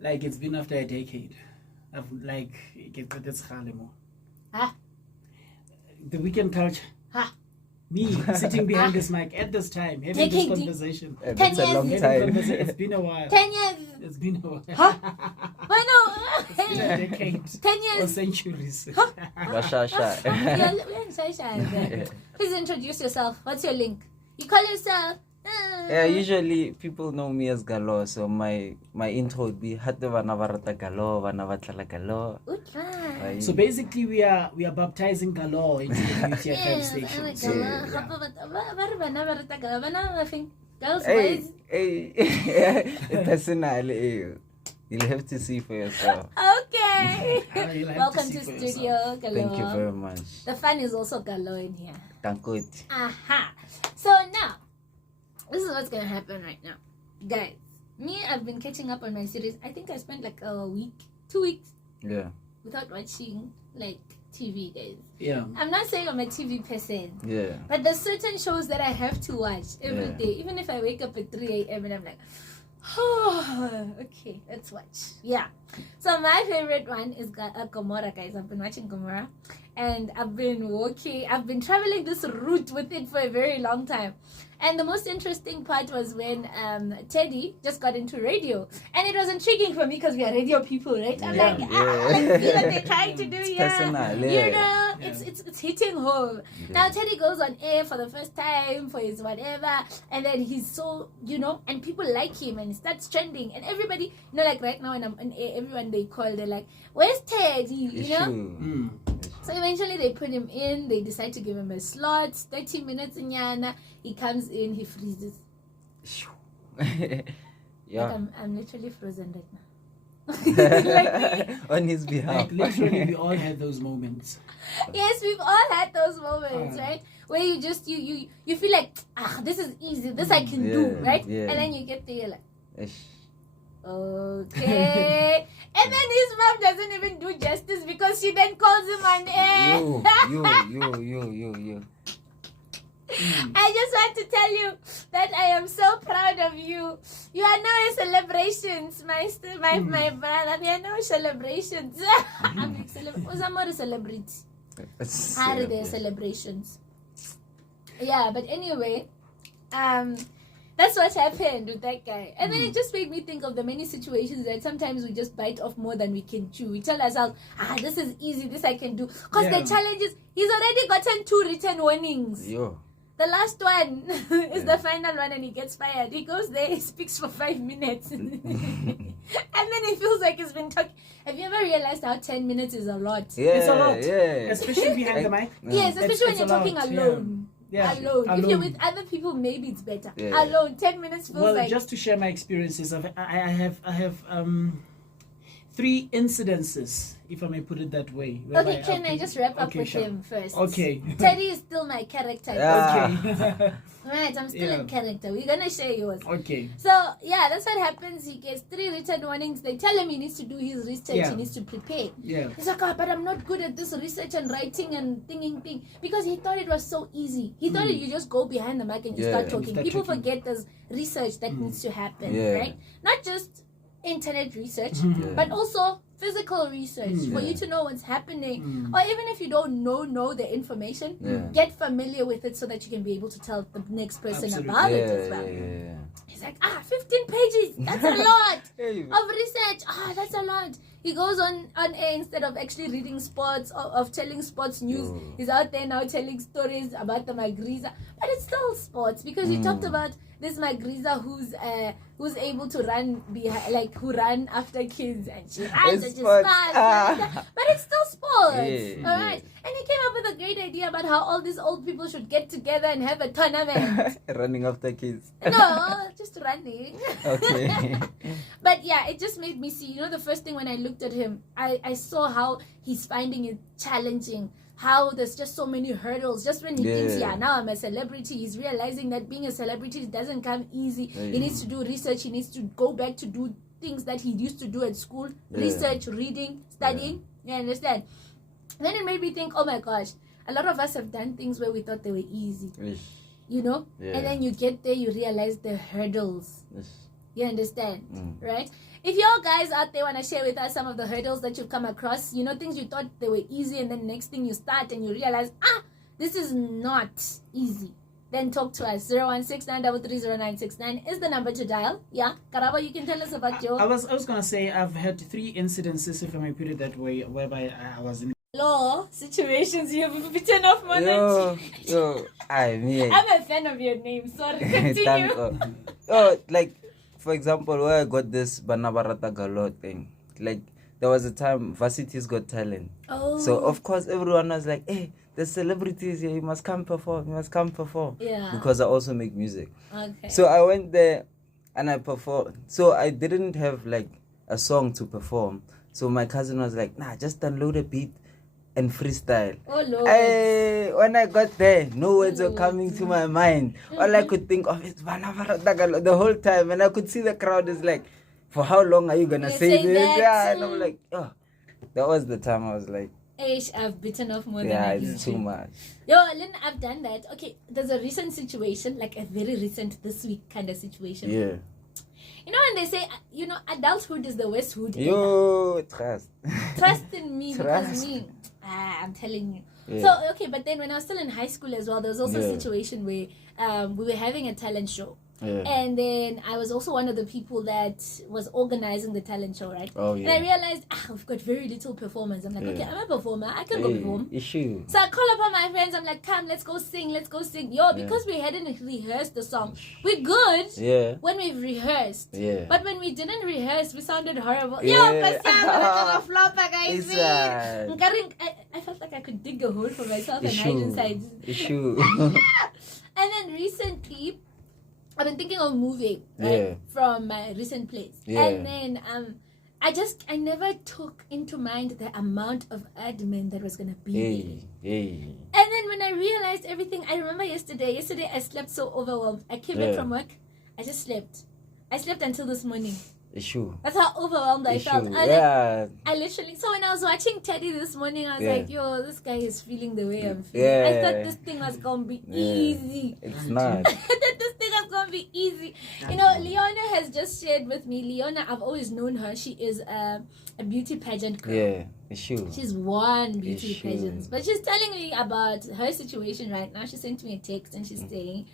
Like it's been after a decade. I've like that's Khalimo. Ah. The weekend culture. Ha. Me sitting behind this mic at this time, having this conversation. That's a long years. time. It's been a while. 10 years. It's been a while. Huh? Why no? It's been a decade 10 or years. centuries. Washasha. Please introduce yourself. What's your link? You call yourself? Yeah, usually people know me as Galo, so my intro would be Hatte Vanavarata Galo, Vanavatala Galo. So basically, we are baptizing Galo into the VUT FM station. So, Girls, Hey, boys. hey, personally, you'll have to see for yourself. Okay. you'll have Welcome see to for studio, yourself. Galo. Thank you very much. The fun is also Galo in here. Tankut. Aha. So now, this is what's gonna happen right now, guys. I've been catching up on my series. I think I spent like a week, 2 weeks, Yeah. without watching like TV, guys. Yeah. I'm not saying I'm a TV person, Yeah. but there's certain shows that I have to watch every Yeah. day, even if I wake up at 3 a.m. and I'm like, oh, okay, let's watch. Yeah. So my favorite one is Gomora, guys. I've been watching Gomora, and I've been traveling this route with it for a very long time. And the most interesting part was when Teddy just got into radio, and it was intriguing for me because we are radio people, right? I'm like, let's see what they're trying to do here. personal, You know, it's hitting home. Yeah. Now Teddy goes on air for the first time for his whatever, and then he's so, and people like him, and he starts trending, and everybody, like right now when I'm on air, everyone they call, they're like, where's Teddy? You know. Mm. So eventually they put him in. They decide to give him a slot. 30 minutes in Yana. He comes in. He freezes. Yeah. Like I'm literally frozen right now. On his behalf. Like literally, we all had those moments. Yes, we've all had those moments, right? Where you just you feel like, this is easy. This I can do, right? Yeah. And then you get there, you're like, Ish. okay. And then his mom doesn't even do justice because she then calls him on air. You. I just want to tell you that I am so proud of you. You are now in celebrations, my brother. We are now celebrations. Was I more a celebrity? Are there celebrations? Yeah, but anyway, that's what happened with that guy. And then it just made me think of the many situations that sometimes we just bite off more than we can chew. We tell ourselves, this is easy, this I can do. Because the challenge is, he's already gotten 2 written warnings. Yo. The last one is the final one, and he gets fired. He goes there, he speaks for 5 minutes. And then he feels like he's been talking. Have you ever realized how 10 minutes is a lot? Yeah, It's a lot. Yeah. Especially behind the mic. Yes, especially when you're talking lot, alone. Yeah. Alone. If you're Alone. with other people, maybe it's better. Yeah. Alone, 10 minutes feels Well, like... just to share my experiences, I have 3 incidences, if I may put it that way. Okay, can I just wrap up with sure. him first? Okay. Teddy is still my character. Yeah. Okay. Right, I'm still Yeah. in character. We're gonna share yours. Okay. So yeah, that's what happens. He gets 3 written warnings. They tell him he needs to do his research. Yeah. He needs to prepare. Yeah. He's like, but I'm not good at this research and writing and thing. Because he thought it was so easy. He thought you just go behind the mic and you Yeah. start talking. Start People talking. forget there's research that needs to happen, Yeah. right? Not just internet research, Yeah. but also physical research for you to know what's happening. Or even if you don't know the information, get familiar with it so that you can be able to tell the next person Absolutely. about it as well. Yeah. He's like, 15 pages, that's a lot Hey. of research. That's a lot. He goes on air instead of actually reading sports, of telling sports news. He's out there now telling stories about the Magriza. But it's still sports because he talked about this Magriza who's able to run who run after kids, and she runs and she sports. fast. But it's still sports. Yeah, All right. And he came up with a great idea about how all these old people should get together and have a tournament. Running after kids. No, just running. Okay. But yeah, it just made me see, the first thing when I looked at him, I saw how he's finding it challenging, how there's just so many hurdles. Just when he thinks, now I'm a celebrity, he's realizing that being a celebrity doesn't come easy. He needs to do research, he needs to go back to do things that he used to do at school, research, reading, studying. You understand? Then it made me think, oh my gosh, a lot of us have done things where we thought they were easy. Ish. And then you get there, you realize the hurdles. Ish. You understand? Right? If y'all guys out there want to share with us some of the hurdles that you've come across, things you thought they were easy, and then next thing you start and you realize, this is not easy, then talk to us. 016-933-0969 is the number to dial. Yeah, Karabo, you can tell us about your... I was gonna say I've had 3 incidences, if I may put it that way, whereby I was in law situations you've bitten off more than I'm a fan of your name. Sorry, continue. Like, for example, where I got this Banabarata Galo thing, like, there was a time Varsity's Got Talent. Oh. So, of course, everyone was like, hey, there's celebrities here, you must come perform. Yeah. Because I also make music. Okay. So I went there and I performed. So I didn't have, like, a song to perform. So my cousin was like, nah, just download a beat and freestyle. Oh, Lord. When I got there, no words were coming to my mind. All I could think of is Banabarata Galo the whole time. And I could see the crowd is like, for how long are you going to say this? That. Yeah, and I'm like, that was the time I was like, I've bitten off more than yeah, I it's too much. Yo, Lynn, I've done that. Okay, there's a recent situation, like a very recent this week kind of situation. Yeah. When they say, adulthood is the worst hood. Yo, trust. Trust in me, Trust. because me, I'm telling you. Yeah. So, okay, but then when I was still in high school as well, there was also a Yeah. situation where we were having a talent show. Yeah. And then I was also one of the people that was organizing the talent show, right? Oh, yeah. And I realized, we've got very little performance. I'm like, okay, I'm a performer. I can go perform. Issue. So I call upon my friends. I'm like, come, let's go sing. Yo, because we hadn't rehearsed the song. We're good when we've rehearsed. Yeah. But when we didn't rehearse, we sounded horrible. Yeah. Yo, Pasiano, flopper, guys. It's sad. I felt like I could dig a hole for myself and hide Issue. inside. Issue. And then recently, I've been thinking of moving, right, from my recent place. Yeah. And then I never took into mind the amount of admin that was going to be there. And then when I realized everything, I remember yesterday I slept so overwhelmed. I came back from work, I just slept. I slept until this morning. Issue. That's how overwhelmed I felt. Yeah. I literally, so when I was watching Teddy this morning, I was like, yo, this guy is feeling the way I'm feeling. Yeah. I thought this thing was going to be easy. It's not. I thought this thing was going to be easy. Leona has just shared with me. Leona, I've always known her. She is a beauty pageant girl. Yeah. Issue. She's won beauty pageants. But she's telling me about her situation right now. She sent me a text and she's saying,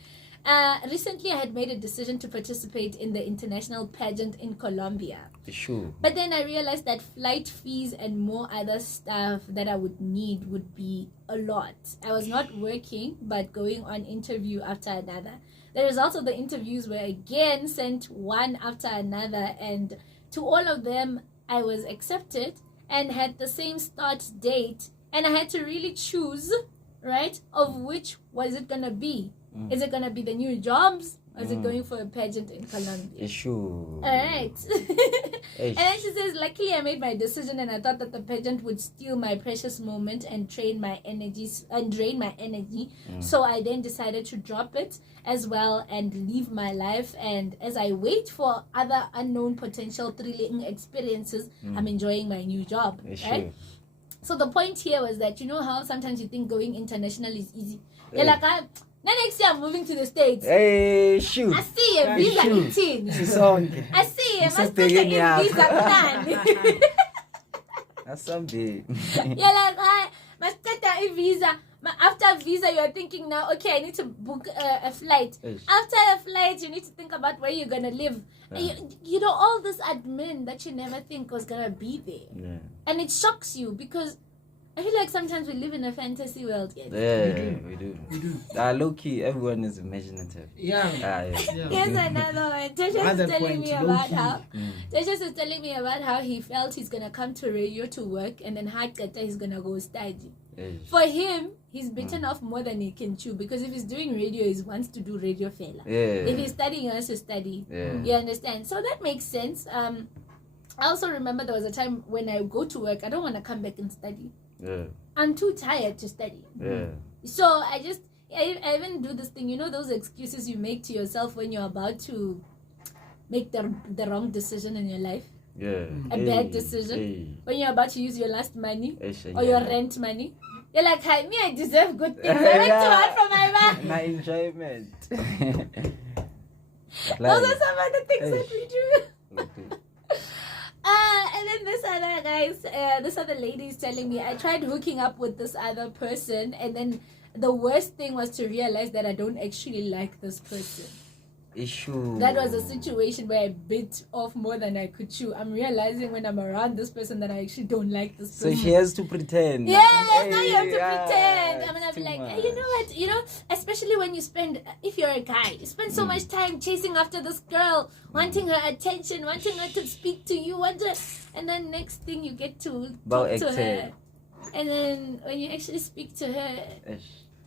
recently I had made a decision to participate in the international pageant in Colombia. Issue. But then I realized that flight fees and more other stuff that I would need would be a lot. I was not working, but going on interview after another. The results of the interviews were again sent one after another, and to all of them I was accepted and had the same start date, and I had to really choose, right, of which was it gonna be. Is it gonna be the new jobs, or is it going for a pageant in Colombia? Issue. Alright. And then she says, luckily I made my decision, and I thought that the pageant would steal my precious moment and drain my energy. So I then decided to drop it as well and leave my life. And as I wait for other unknown potential thrilling experiences, I'm enjoying my new job. Right? So the point here was that, you know how sometimes you think going international is easy. You're like, next year I'm moving to the States. Hey, shoot. I see a visa 18. I see a must put a visa plan. That's something. You're like, must get a visa. After visa, you're thinking now, okay, I need to book a flight. After a flight, you need to think about where you're going to live. You know, all this admin that you never think was going to be there. Yeah. And it shocks you because I feel like sometimes we live in a fantasy world. Yeah, we do. Low key, everyone is imaginative. Yeah. Here's another one. Tesha's telling me about how Tesha's is telling me about how he felt he's gonna come to radio to work, and then he's gonna go study. For him, he's bitten off more than he can chew, because if he's doing radio, he wants to do radio fella. If he's studying, he wants to study. You understand? So that makes sense. I also remember there was a time when I go to work, I don't want to come back and study. I'm too tired to study. So I even do this thing, you know, those excuses you make to yourself when you're about to make the wrong decision in your life. A bad decision. When you're about to use your last money or your rent money. You're like, hey, me, I deserve good things. I went too hard for my back. My enjoyment. Those are some of the things that Eish. we do. Okay. And then this other lady is telling me I tried hooking up with this other person, and then the worst thing was to realize that I don't actually like this person. Issue. That was a situation where I bit off more than I could chew. I'm realizing when I'm around this person that I actually don't like this person. So she has to pretend. Yes, now you have to Yeah, pretend. I'm gonna it's be too like, much. you know what? You know, especially when you spend, if you're a guy, you spend so much time chasing after this girl, wanting her attention, wanting her to speak to you, and then next thing you get to Bow talk to actor. her, and then when you actually speak to her, Eish.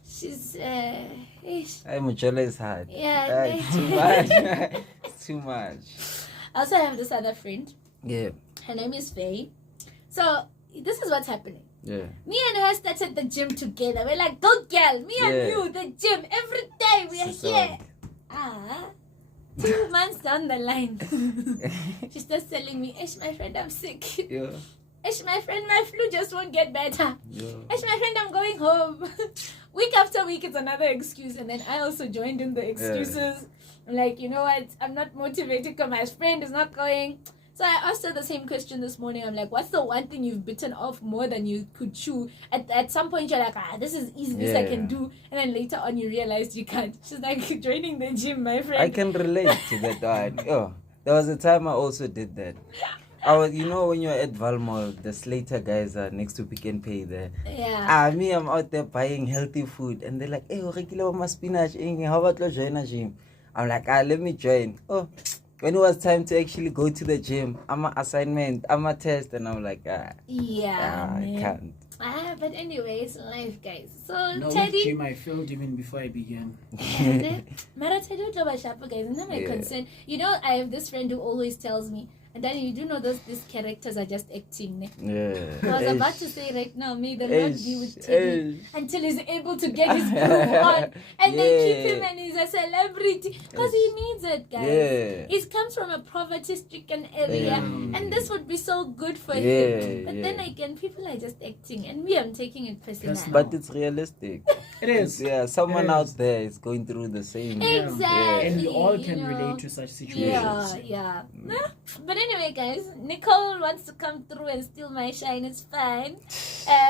she's I'm jealous hard. yeah. Too much. It's too much. I also have this other friend. Yeah. Her name is Faye. So this is what's happening. Yeah. Me and her started the gym together. We're like, go girl, me and Yeah. you, the gym, every day we are So here. 2 months down the line, she starts telling me, Ish, my friend, I'm sick. Yeah. Ish, my friend, my flu just won't get better. Yeah. Ish, my friend, I'm going home. Week after week, it's another excuse. And then I also joined in the excuses. I'm like, you know what? I'm not motivated because my friend is not going. So I asked her the same question this morning. I'm like, what's the one thing you've bitten off more than you could chew? At some point, you're like, this is easy, this I can do. And then later on, you realized you can't. She's like, joining the gym, my friend. I can relate to that one. Oh, there was a time I also did that. I was, you know, when you're at Valmall, the Slater guys are next to Pick and Pay there. Yeah. Me, I'm out there buying healthy food, and they're like, "Hey, regular my spinach. How about you join a gym?" I'm like, let me join. Oh, when it was time to actually go to the gym, I'm an assignment, I'm a test, and I'm like, Yeah, I man. can't. But anyways, life, guys. So, No, with Teddy. gym I failed even before I began. Mara, Teddy, what about Shapa, guys? Isn't that my concern? You know, I have this friend who always tells me, and then you do know these characters are just acting. Ne? Yeah. I was about to say right now, may the Lord be with Teddy Eish. until he's able to get his groove on, and then keep him and he's a celebrity because he needs it, guys. Yeah. He comes from a poverty-stricken area, Yeah. and this would be so good for Yeah, him. But then yeah. again, people are just acting, and me, I'm taking it personally. But it's realistic. It is. Yeah, someone It out is. there is going through the same. Exactly. And we all can you know. relate to such situations. Yeah. But anyway, guys, Nicole wants to come through and steal my shine. It's fine.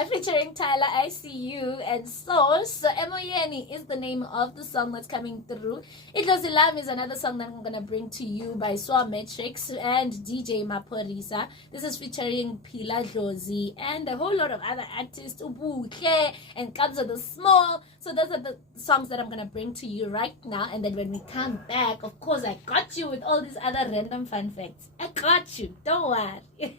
Featuring Tyler, I See You, and Source. So, Emoyeni is the name of the song that's coming through. Idlozi Lam is another song that I'm going to bring to you by Swa Matrix and DJ Maporisa. This is featuring Pila Dlozi and a whole lot of other artists, Ubuke and Kabza the Small. So those are the songs that I'm going to bring to you right now. And then when we come back, of course, I got you with all these other random fun facts. I got you. Don't worry.